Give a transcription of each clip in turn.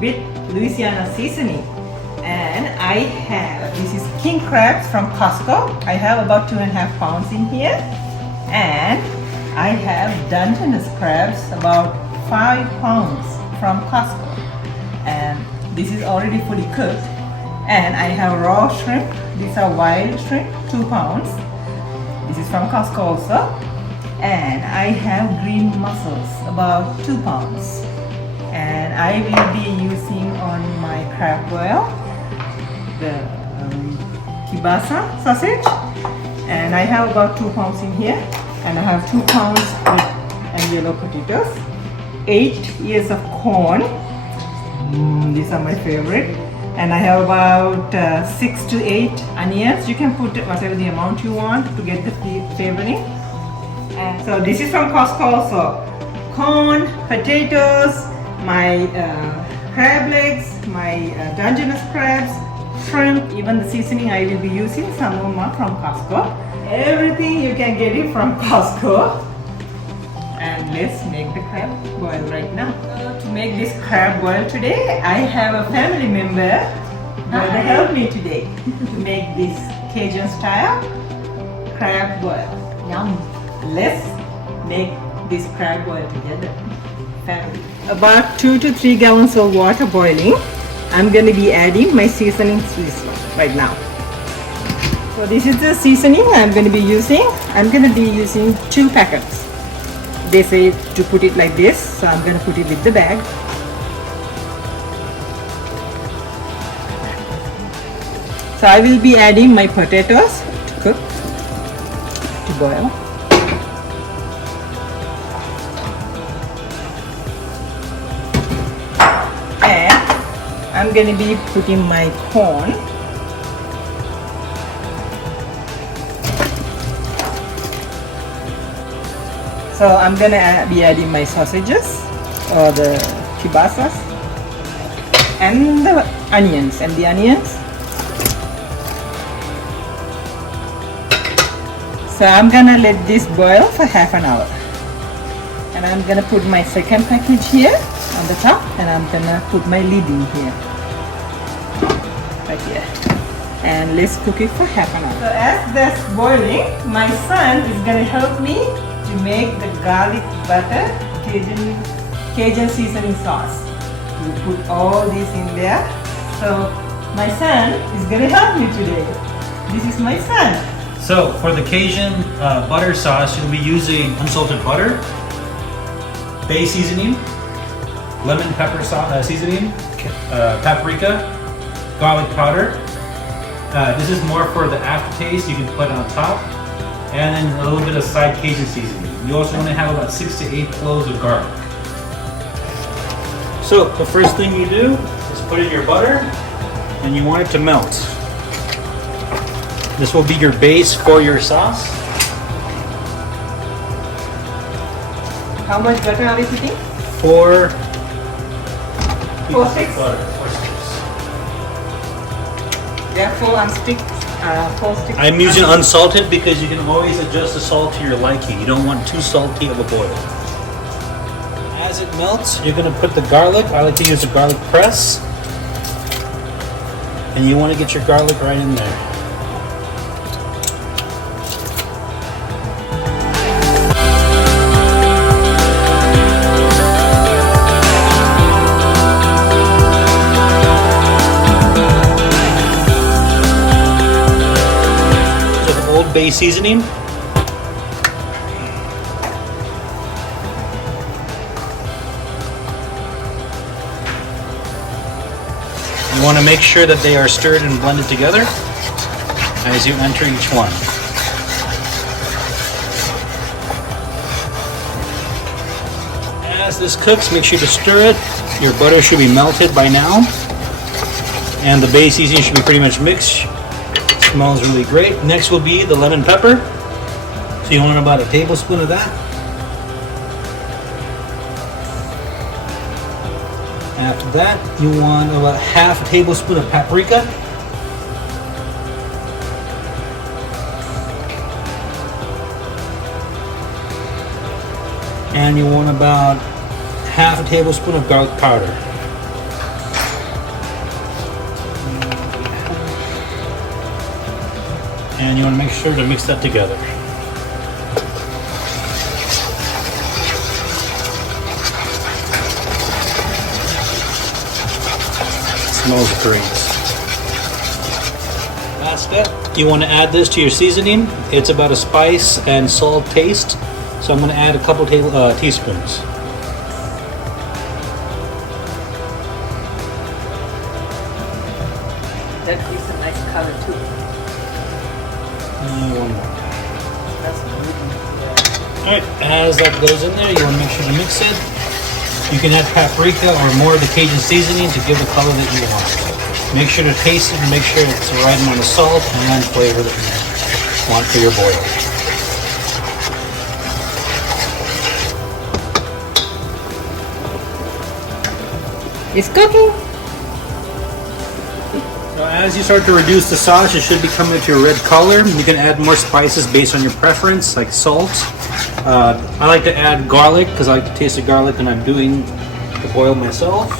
with Louisiana seasoning. And I have, this is king crabs from Costco. I have about 2.5 pounds in here. And I have Dungeness crabs, about 5 pounds from Costco. And this is already fully cooked. And I have raw shrimp. These are wild shrimp, 2 pounds. This is from Costco also. And I have green mussels, about 2 pounds. And I will be using on my crab boil the kielbasa sausage. And I have about 2 pounds in here. And I have 2 pounds and yellow potatoes. 8 ears of corn. These are my favorite. And I have about 6 to 8 onions. You can put whatever the amount you want to get the flavoring. And so this is from Costco also. Corn, potatoes, my crab legs, my Dungeness crabs, shrimp, even the seasoning I will be using, some more from Costco. Everything you can get it from Costco. And let's make the crab boil right now. So to make this crab boil today, I have a family member going to help me today to make this Cajun style crab boil. Yum! Let's make this crab boil together, family. About 2 to 3 gallons of water boiling. I'm going to be adding my seasoning to this one right now. So this is the seasoning I'm going to be using. I'm going to be using 2 packets. They say to put it like this, so I'm going to put it with the bag. So I will be adding my potatoes to cook, to boil. And I'm going to be putting my corn. So I'm going to be adding my sausages or the kielbasas and the onions So I'm going to let this boil for half an hour. And I'm going to put my second package here on the top, and I'm going to put my lid in here. Right here. And let's cook it for half an hour. So as that's boiling, my son is going to help me to make the garlic butter Cajun seasoning sauce. We put all this in there. So my son is going to help me today. This is my son. So for the Cajun butter sauce, you'll be using unsalted butter, bay seasoning, lemon pepper seasoning, paprika, garlic powder. This is more for the aftertaste you can put on top. And then a little bit of side Cajun seasoning. You also want to have about 6 to 8 cloves of garlic. So the first thing you do is put in your butter, and you want it to melt. This will be your base for your sauce. How much butter are we putting? 4 sticks. Butter, 4 sticks. There are 4 sticks. 4 sticks. I'm using unsalted because you can always adjust the salt to your liking. You don't want too salty of a boil. As it melts, you're going to put the garlic. I like to use a garlic press. And you want to get your garlic right in there. Bay seasoning. You want to make sure that they are stirred and blended together as you enter each one. As this cooks, make sure to stir it. Your butter should be melted by now, and the bay seasoning should be pretty much mixed. Smells really great. Next will be the lemon pepper. So you want about a tablespoon of that. After that, you want about half a tablespoon of paprika. And you want about half a tablespoon of garlic powder. and you want to make sure to mix that together. Smells great. Last step, you want to add this to your seasoning. It's about a spice and salt taste, so I'm going to add a couple teaspoons. That gives a nice color too. One more. That's good. Yeah. Alright, as that goes in there, you want to make sure to mix it. You can add paprika or more of the Cajun seasoning to give the color that you want. Make sure to taste it and make sure it's the right amount of salt and flavor that you want for your boil. It's cooking. So as you start to reduce the sauce, it should be coming to a red color. You can add more spices based on your preference, like salt. I like to add garlic because I like to taste the garlic when I'm doing the boil myself.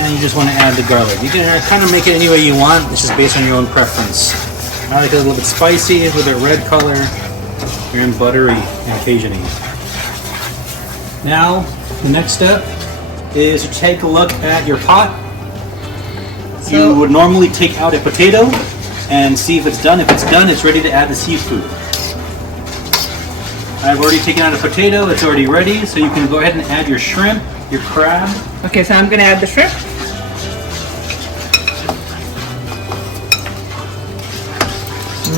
And you just want to add the garlic. You can kind of make it any way you want. It's just based on your own preference. I like it a little bit spicy with a red color and buttery and Cajun-y. Now, the next step is to take a look at your pot. You would normally take out a potato and see if it's done. If it's done, it's ready to add the seafood. I've already taken out a potato, it's already ready, so you can go ahead and add your shrimp, your crab. Okay, so I'm gonna add the shrimp.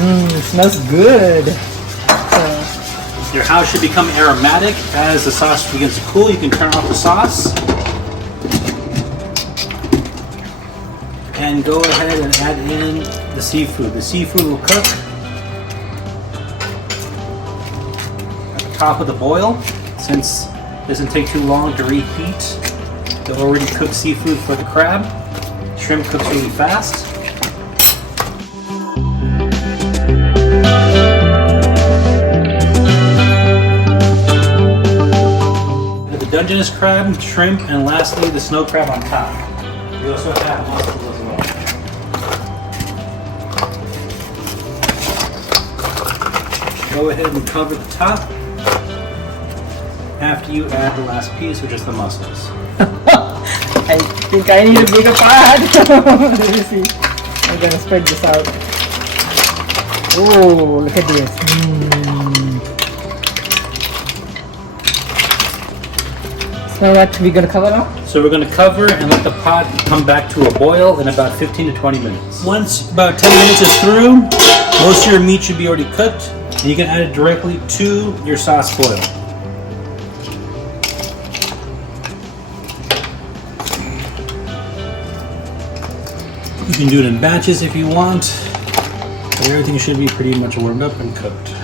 It smells good. Your house should become aromatic as the sauce begins to cool. You can turn off the sauce. And go ahead and add in the seafood. The seafood will cook at the top of the boil. Since it doesn't take too long to reheat the already cooked seafood for the crab, shrimp cooks really fast. The Dungeness crab, shrimp, and lastly the snow crab on top. We also have mussels as well. Go ahead and cover the top after you add the last piece, which is the mussels. I think I need a bigger pot. Let me see. I'm gonna spread this out. Oh, look at this. So what, we're gonna cover now? So we're going to cover and let the pot come back to a boil in about 15 to 20 minutes. Once about 10 minutes is through, most of your meat should be already cooked, and you can add it directly to your sauce boil. You can do it in batches if you want, but everything should be pretty much warmed up and cooked.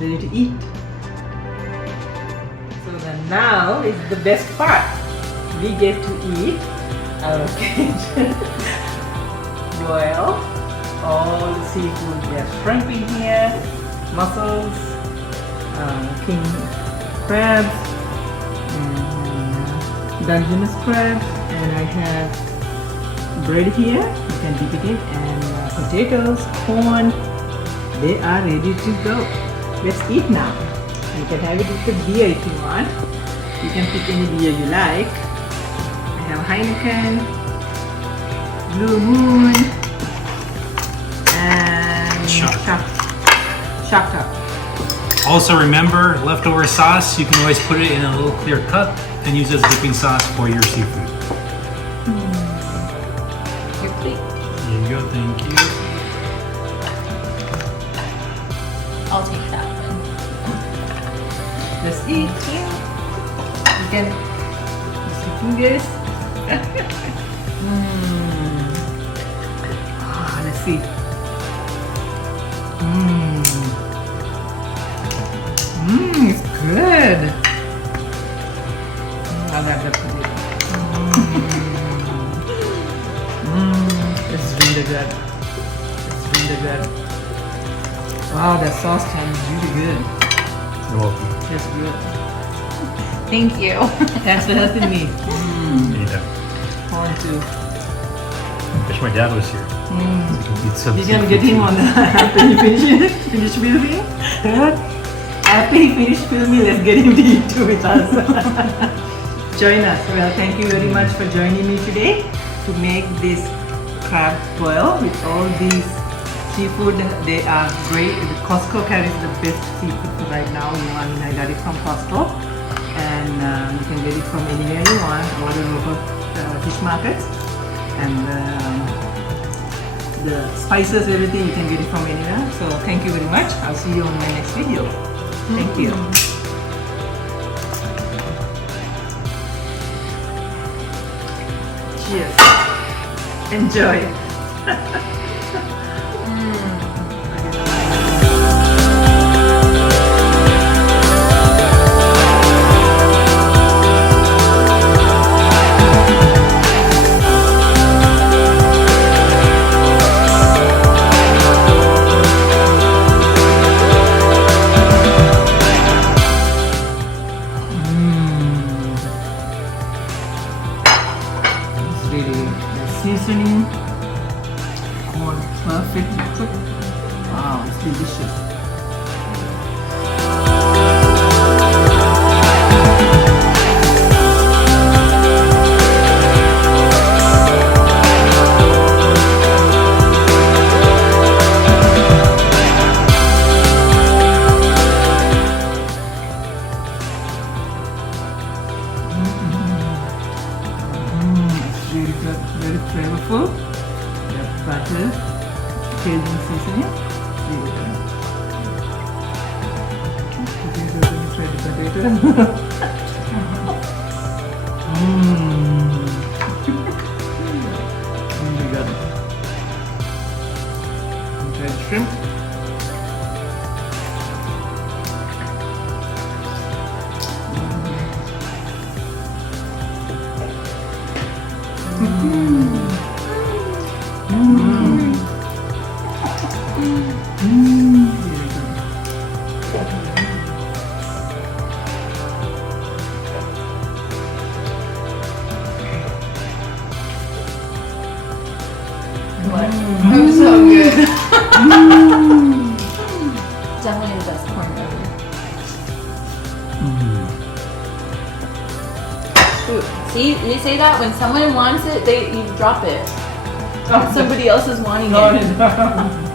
Ready to eat. So then now is the best part. We get to eat our Cajun boil. All the seafood. We have shrimp in here, mussels, king crabs, and Dungeness crab, and I have bread here. You can dip it in, and potatoes, corn. They are ready to go. Let's eat now. You can have it with the beer if you want. You can pick any beer you like. I have Heineken, Blue Moon, and Shaka. Shaka. Also remember, leftover sauce, you can always put it in a little clear cup and use as dipping sauce for your seafood. Your plate. Here you go, thank you. I'll take that one. Let's eat. You can fingers. Let's see. It's good. I love the potato. It's really good. It's really good. Wow, the sauce is really good. You're welcome. It's good. Thank you. Thanks for helping me. Anytime. Want to. Wish my dad was here. So we can eat some You can seafood get him too. on the after he finish filming. After he finish filming, let's get him to eat too with us. Join us. Well, thank you very much for joining me today to make this crab boil with all these seafood. They are great. The Costco carries the best seafood right now. I got it from Costco, and you can get it from anywhere you want, all the local fish markets, and the spices, everything you can get it from anywhere. So thank you very much. I'll see you on my next video. Thank you. Cheers. Enjoy. Really, the seasoning all perfectly cooked. Wow, it's delicious. It's really good, very flavorful. The butter, Cajun seasoning, really good. Potato, let me try the potato. Really good. Try the shrimp. What? It was so good. Definitely the best corn ever. Ooh, see, you say that when someone wants it, you drop it. Somebody else is wanting it.